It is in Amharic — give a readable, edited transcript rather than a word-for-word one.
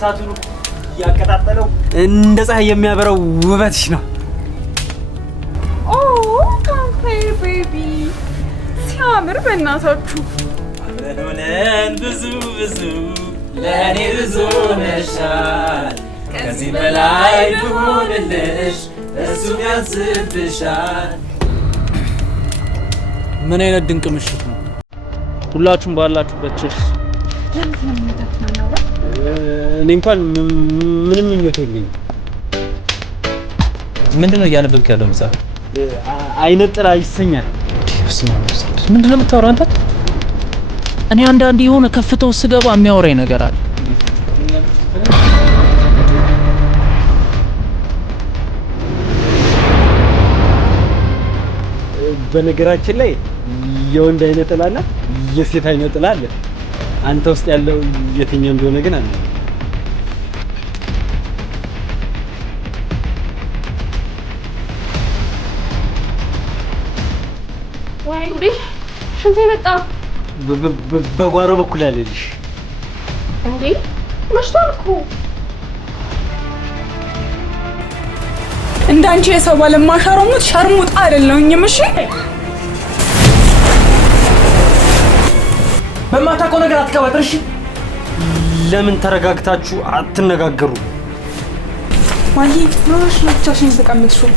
እሳቱን ያቀጣጠለው እንደ ፀሐይ የሚያበራው ውበትሽ ነው። ኦ ካምፓየር ቤቢ ሲያምር በእናታችሁ አብረን ብዙ ለእኔ ብዙ ነሻል ከዚህ በላይ ብሆንልሽ እሱም ያንስብሻል። ምን አይነት ድንቅ ምሽት ነው! ሁላችሁም ባላችሁበት ቸርስ። እኔ እንኳን ምንም ምኞት የለኝም። ምንድነው እያነበብክ ያለው መጽሐፍ? አይነ ጥላ ይሰኛል። ምንድነው የምታወራው አንተ? እኔ አንዳንዴ የሆነ ከፍተው ስገባ የሚያወራኝ ነገር አለ። በነገራችን ላይ የወንድ አይነ ጥላና የሴት አይነ ጥላ አለ። አንተ ውስጥ ያለው የትኛው እንደሆነ ግን አለ። ወይ ጉዴ! ሽንቴ መጣ። በጓሮ በኩል አለልሽ እንዴ? መሽቷል እኮ። እንዳንቺ የሰው ባለማሻሮሙት ሸርሙጣ አይደለሁኝም። እሺ በማታውቀው ነገር አትቀባጥር። እሺ ለምን ተረጋግታችሁ አትነጋገሩ? ማይ ፍሎሽ ብቻሽን ተቀምጥሽው